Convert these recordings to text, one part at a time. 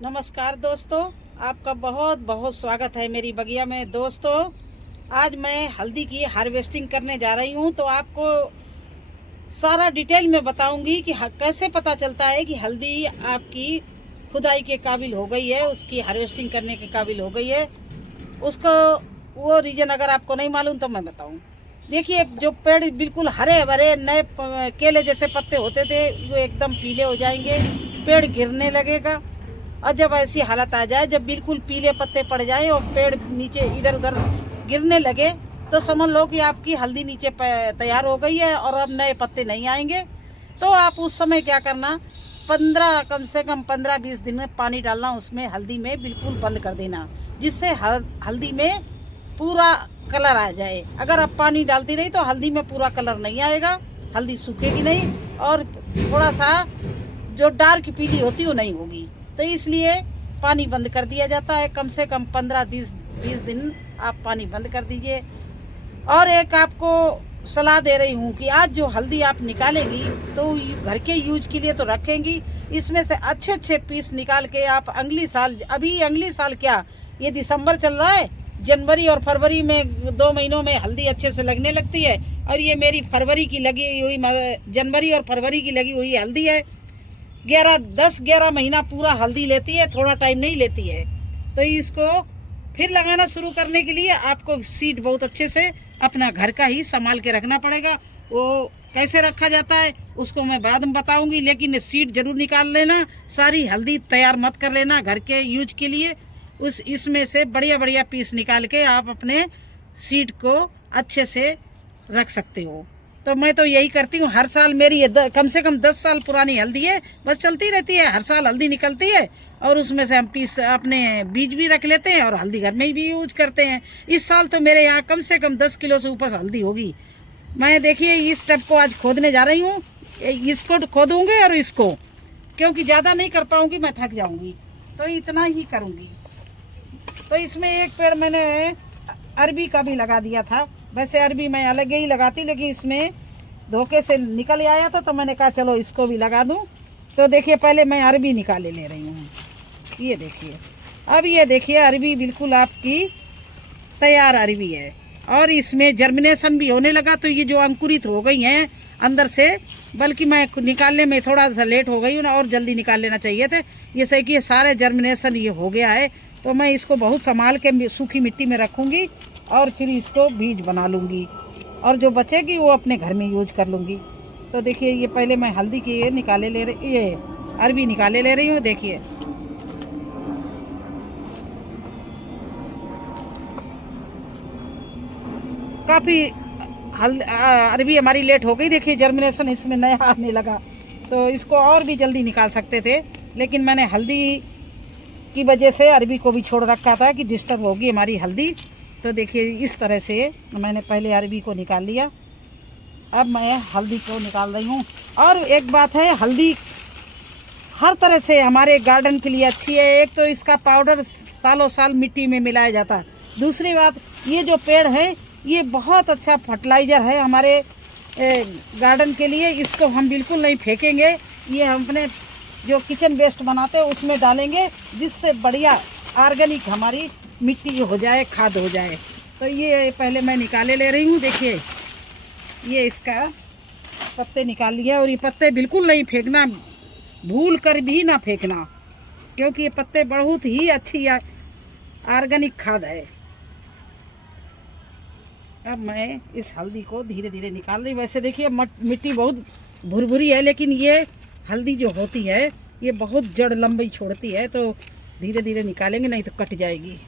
नमस्कार दोस्तों, आपका बहुत बहुत स्वागत है मेरी बगिया में। दोस्तों, आज मैं हल्दी की हार्वेस्टिंग करने जा रही हूँ, तो आपको सारा डिटेल में बताऊंगी कि कैसे पता चलता है कि हल्दी आपकी खुदाई के काबिल हो गई है, उसकी हार्वेस्टिंग करने के काबिल हो गई है। उसको वो रीजन अगर आपको नहीं मालूम तो मैं बताऊं। देखिए, जो पेड़ बिल्कुल हरे भरे नए केले जैसे पत्ते होते थे, वो एकदम पीले हो जाएंगे, पेड़ गिरने लगेगा। और जब ऐसी हालत आ जाए, जब बिल्कुल पीले पत्ते पड़ जाए और पेड़ नीचे इधर उधर गिरने लगे, तो समझ लो कि आपकी हल्दी नीचे तैयार हो गई है और अब नए पत्ते नहीं आएंगे। तो आप उस समय क्या करना, 15 कम से कम 15-20 दिन में पानी डालना उसमें, हल्दी में बिल्कुल बंद कर देना, जिससे हल्दी में पूरा कलर आ जाए। अगर आप पानी डालती रही तो हल्दी में पूरा कलर नहीं आएगा, हल्दी सूखेगी नहीं और थोड़ा सा जो डार्क पीली होती वो नहीं होगी। तो इसलिए पानी बंद कर दिया जाता है। कम से कम 15-20 दिन आप पानी बंद कर दीजिए। और एक आपको सलाह दे रही हूँ कि आज जो हल्दी आप निकालेंगी तो घर के यूज के लिए तो रखेंगी, इसमें से अच्छे अच्छे पीस निकाल के आप अगली साल, अभी अगली साल क्या, ये दिसंबर चल रहा है, जनवरी और फरवरी में 2 महीनों में हल्दी अच्छे से लगने लगती है। और ये मेरी फरवरी की लगी हुई, जनवरी और फरवरी की लगी हुई हल्दी है। 10-11 महीना पूरा हल्दी लेती है, थोड़ा टाइम नहीं लेती है। तो इसको फिर लगाना शुरू करने के लिए आपको सीड बहुत अच्छे से अपना घर का ही संभाल के रखना पड़ेगा। वो कैसे रखा जाता है उसको मैं बाद में बताऊंगी, लेकिन सीड जरूर निकाल लेना। सारी हल्दी तैयार मत कर लेना घर के यूज के लिए। इसमें से बढ़िया बढ़िया पीस निकाल के आप अपने सीड को अच्छे से रख सकते हो। तो मैं तो यही करती हूँ। हर साल मेरी कम से कम 10 साल पुरानी हल्दी है, बस चलती रहती है। हर साल हल्दी निकलती है और उसमें से हम पीस अपने बीज भी रख लेते हैं और हल्दी घर में भी यूज करते हैं। इस साल तो मेरे यहाँ कम से कम 10 किलो से ऊपर हल्दी होगी। मैं देखिए इस टब को आज खोदने जा रही हूँ, इसको खोदूंगी और इसको, क्योंकि ज़्यादा नहीं कर पाऊंगी, मैं थक जाऊंगी, तो इतना ही करूंगी। तो इसमें एक पेड़ मैंने अरबी का भी लगा दिया था। वैसे अरबी मैं अलग ही लगाती, लेकिन इसमें धोखे से निकल आया था तो मैंने कहा चलो इसको भी लगा दूं। तो देखिए, पहले मैं अरबी निकाले ले रही हूँ। ये देखिए, अब ये देखिए अरबी बिल्कुल आपकी तैयार अरबी है और इसमें जर्मिनेशन भी होने लगा। तो ये जो अंकुरित हो गई हैं अंदर से, बल्कि मैं निकालने में थोड़ा सा लेट हो गई हूँ ना, और जल्दी निकाल लेना चाहिए थे। ये सही कि ये सारे जर्मिनेशन ये हो गया है। तो मैं इसको बहुत संभाल के सूखी मिट्टी में रखूँगी और फिर इसको बीज बना लूँगी, और जो बचेगी वो अपने घर में यूज कर लूँगी। तो देखिए, ये पहले मैं हल्दी के ये अरबी निकाले ले रही हूँ। देखिए, काफ़ी अरबी हमारी लेट हो गई। देखिए, जर्मिनेशन इसमें नया आने लगा, तो इसको और भी जल्दी निकाल सकते थे, लेकिन मैंने हल्दी की वजह से अरबी को भी छोड़ रखा था कि डिस्टर्ब होगी हमारी हल्दी। तो देखिए, इस तरह से मैंने पहले अरबी को निकाल लिया। अब मैं हल्दी को निकाल रही हूँ। और एक बात है, हल्दी हर तरह से हमारे गार्डन के लिए अच्छी है। एक तो इसका पाउडर सालों साल मिट्टी में मिलाया जाता है। दूसरी बात, ये जो पेड़ है ये बहुत अच्छा फर्टिलाइज़र है हमारे गार्डन के लिए। इसको हम बिल्कुल नहीं फेंकेंगे, ये हम अपने जो किचन वेस्ट बनाते हैं उसमें डालेंगे, जिससे बढ़िया ऑर्गेनिक हमारी मिट्टी हो जाए, खाद हो जाए। तो ये पहले मैं निकाले ले रही हूँ। देखिए, ये इसका पत्ते निकाल लिए, और ये पत्ते बिल्कुल नहीं फेंकना, भूल कर भी ना फेंकना, क्योंकि ये पत्ते बहुत ही अच्छी ऑर्गेनिक खाद है। अब मैं इस हल्दी को धीरे धीरे निकाल रही। वैसे देखिए, मिट्टी बहुत भुरभुरी है, लेकिन ये हल्दी जो होती है ये बहुत जड़ लंबी छोड़ती है, तो धीरे धीरे निकालेंगे, नहीं तो कट जाएगी।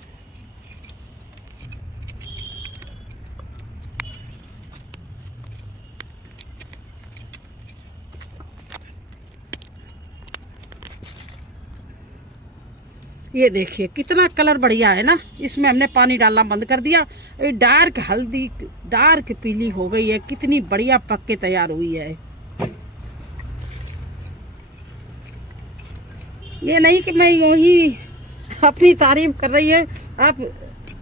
ये देखिए कितना कलर बढ़िया है ना। इसमें हमने पानी डालना बंद कर दिया। डार्क हल्दी डार्क पीली हो गई है, कितनी बढ़िया पक के तैयार हुई है। ये नहीं कि मैं यूं ही अपनी तारीफ कर रही है। आप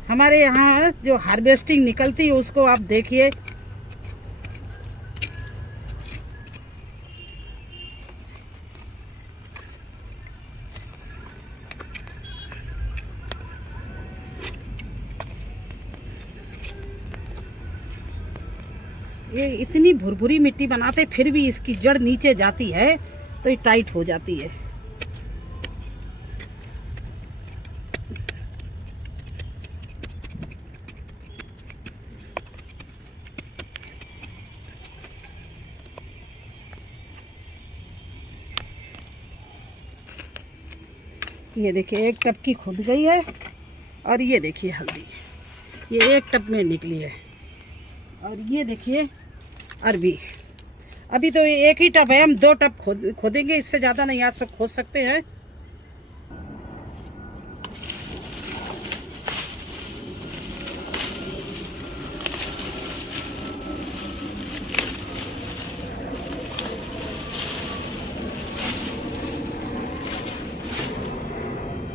हमारे यहाँ जो हार्वेस्टिंग निकलती है उसको आप देखिए। ये इतनी भुरभुरी मिट्टी बनाते फिर भी इसकी जड़ नीचे जाती है तो ये टाइट हो जाती है। ये देखिए एक टब की खुद गई है और ये देखिए हल्दी, ये एक टब में निकली है। और ये देखिए अरबी, अभी तो ये एक ही टब है, हम 2 टब खोदेंगे, इससे ज़्यादा नहीं आज सब खोद सकते हैं।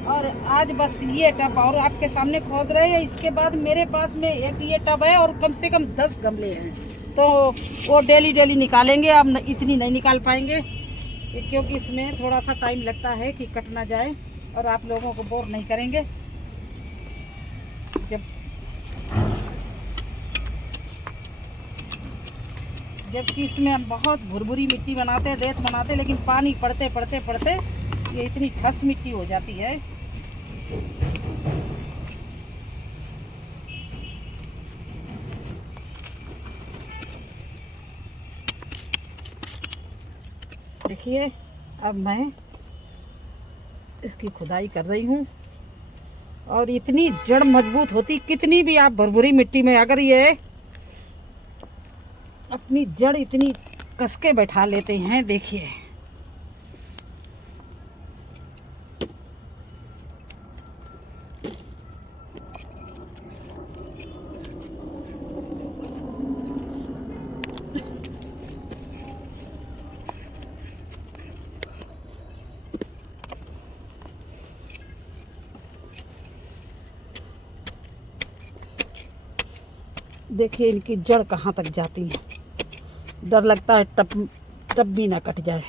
और आज बस ये टब और आपके सामने खोद रहे हैं। इसके बाद मेरे पास में एक ये टब है और कम से कम 10 गमले हैं, तो वो डेली निकालेंगे। अब इतनी नहीं निकाल पाएंगे क्योंकि इसमें थोड़ा सा टाइम लगता है कि कट ना जाए और आप लोगों को बोर नहीं करेंगे। जबकि इसमें हम बहुत भुरभुरी मिट्टी बनाते हैं, रेत बनाते हैं, लेकिन पानी पड़ते पड़ते ये इतनी ठस मिट्टी हो जाती है। देखिए अब मैं इसकी खुदाई कर रही हूँ और इतनी जड़ मजबूत होती, कितनी भी आप भुरभुरी मिट्टी में अगर ये अपनी जड़ इतनी कसके बैठा लेते हैं। देखिए देखिए इनकी जड़ कहाँ तक जाती है, डर लगता है टब भी ना कट जाए।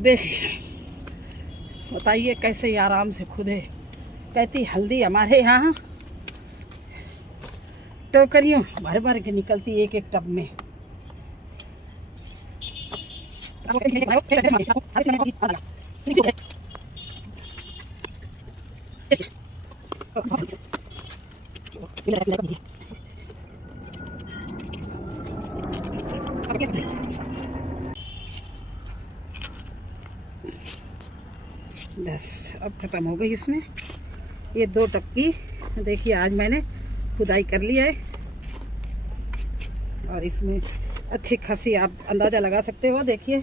देखिए बताइए कैसे ये आराम से खुदे। कहती हल्दी हमारे यहाँ टोकरियों भर भर के निकलती एक एक टब में। बस अब ख़त्म हो गई इसमें ये 2 टब की। देखिए आज मैंने खुदाई कर लिया है और इसमें अच्छी खासी आप अंदाज़ा लगा सकते हो। देखिए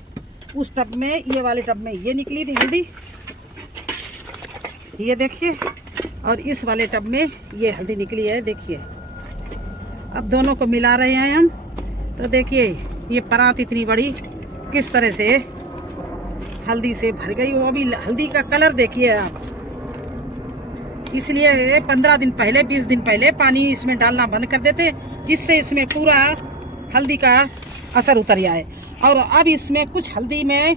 उस टब में, ये वाले टब में ये निकली थी हल्दी, ये देखिए, और इस वाले टब में ये हल्दी निकली है। देखिए अब दोनों को मिला रहे हैं हम, तो देखिए ये परात इतनी बड़ी किस तरह से हल्दी से भर गई। वो अभी हल्दी का कलर देखिए आप, इसलिए 15 दिन पहले 20 दिन पहले पानी इसमें डालना बंद कर देते, जिससे इसमें पूरा हल्दी का असर उतर जाए। और अब इसमें कुछ हल्दी में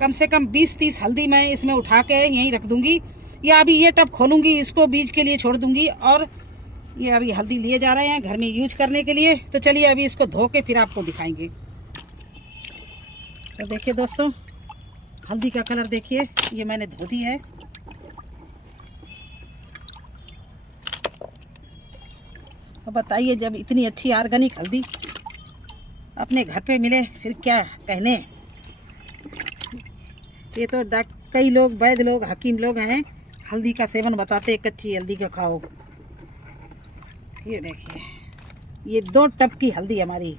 कम से कम 20-30 हल्दी मैं इसमें उठा के यहीं रख दूंगी, या अभी ये टब खोलूंगी, इसको बीज के लिए छोड़ दूंगी। और ये अभी हल्दी लिए जा रहे हैं घर में यूज करने के लिए। तो चलिए अभी इसको धो के फिर आपको दिखाएंगे। तो देखिए दोस्तों हल्दी का कलर देखिए, ये मैंने धो दी है। अब बताइए जब इतनी अच्छी ऑर्गेनिक हल्दी अपने घर पे मिले फिर क्या कहने। ये तो कई लोग, वैद्य लोग, हकीम लोग हैं, हल्दी का सेवन बताते कच्ची हल्दी का खाओ। ये देखिए ये 2 टब की हल्दी हमारी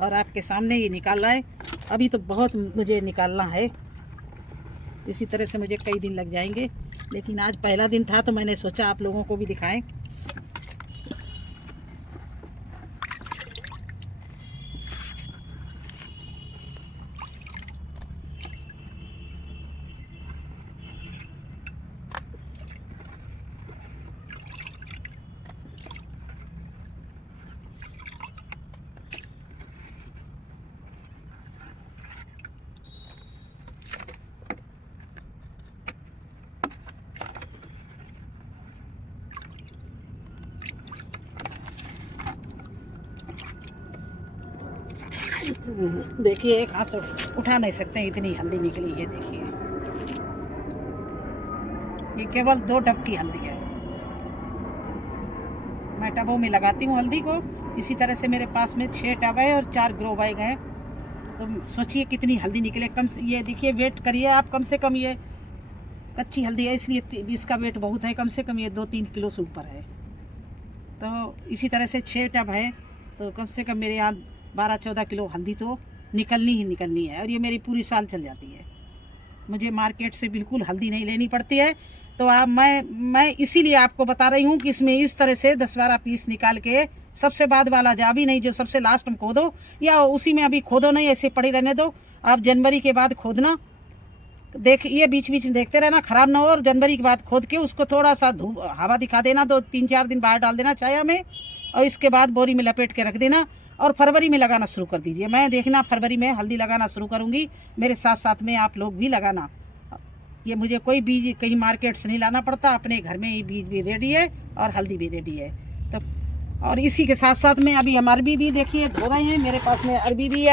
और आपके सामने ये निकालना है। अभी तो बहुत मुझे निकालना है, इसी तरह से मुझे कई दिन लग जाएंगे, लेकिन आज पहला दिन था तो मैंने सोचा आप लोगों को भी दिखाएं। देखिए एक हाथ से उठा नहीं सकते, इतनी हल्दी निकली है। देखिए ये केवल 2 टब की हल्दी है। मैं टबों में लगाती हूँ हल्दी को। इसी तरह से मेरे पास में 6 टब है और 4 ग्रो बैग हैं। तो सोचिए कितनी हल्दी निकले। कम से ये देखिए, वेट करिए आप, कम से कम ये कच्ची हल्दी है इसलिए इसका वेट बहुत है। कम से कम ये 2-3 किलो से ऊपर है। तो इसी तरह से 6 टब है तो कम से कम मेरे यहाँ 12-14 किलो हल्दी तो निकलनी ही निकलनी है। और ये मेरी पूरी साल चल जाती है। मुझे मार्केट से बिल्कुल हल्दी नहीं लेनी पड़ती है। तो आप मैं इसीलिए आपको बता रही हूँ कि इसमें इस तरह से 10-12 पीस निकाल के सबसे बाद वाला जा भी नहीं, जो सबसे लास्ट में खोदो, या उसी में अभी खोदो नहीं, ऐसे पड़ी रहने दो। आप जनवरी के बाद खोदना, देखिए बीच बीच में देखते रहना, खराब ना हो। और जनवरी के बाद खोद के उसको थोड़ा सा धूप हवा दिखा देना, 2-3-4 दिन बाहर डाल देना छाया में, और इसके बाद बोरी में लपेट के रख देना। और फरवरी में लगाना शुरू कर दीजिए। मैं देखना फरवरी में हल्दी लगाना शुरू करूँगी, मेरे साथ साथ में आप लोग भी लगाना। ये मुझे कोई बीज कहीं मार्केट से नहीं लाना पड़ता, अपने घर में ही बीज भी रेडी है और हल्दी भी रेडी है। तो और इसी के साथ साथ में अभी हम अरबी भी देखिए धो रहे हैं। मेरे पास में अरबी भी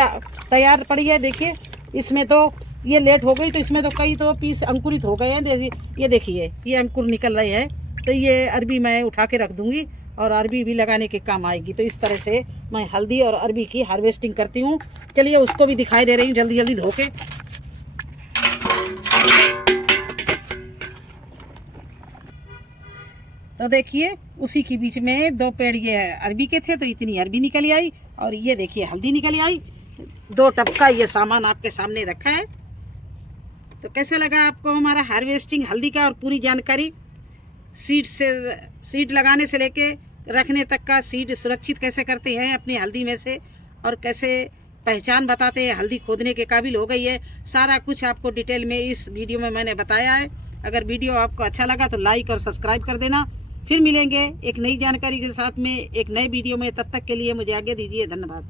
तैयार पड़ी है। देखिए इसमें तो ये लेट हो गई, तो इसमें तो कई तो पीस अंकुरित हो गए हैं। ये देखिए ये अंकुर निकल रहे हैं। तो ये अरबी मैं उठा के रख दूँगी और अरबी भी लगाने के काम आएगी। तो इस तरह से मैं हल्दी और अरबी की हार्वेस्टिंग करती हूँ। चलिए उसको भी दिखाई दे रही हूँ जल्दी जल्दी धो के। तो देखिए उसी के बीच में 2 पेड़ ये अरबी के थे, तो इतनी अरबी निकल आई। और ये देखिए हल्दी निकल आई। 2 टब का ये सामान आपके सामने रखा है। तो कैसा लगा आपको हमारा हार्वेस्टिंग हल्दी का और पूरी जानकारी? सीड लगाने से लेके रखने तक का, सीड सुरक्षित कैसे करते हैं अपनी हल्दी में से, और कैसे पहचान बताते हैं हल्दी खोदने के काबिल हो गई है, सारा कुछ आपको डिटेल में इस वीडियो में मैंने बताया है। अगर वीडियो आपको अच्छा लगा तो लाइक और सब्सक्राइब कर देना। फिर मिलेंगे एक नई जानकारी के साथ में एक नए वीडियो में। तब तक के लिए मुझे आज्ञा दीजिए। धन्यवाद।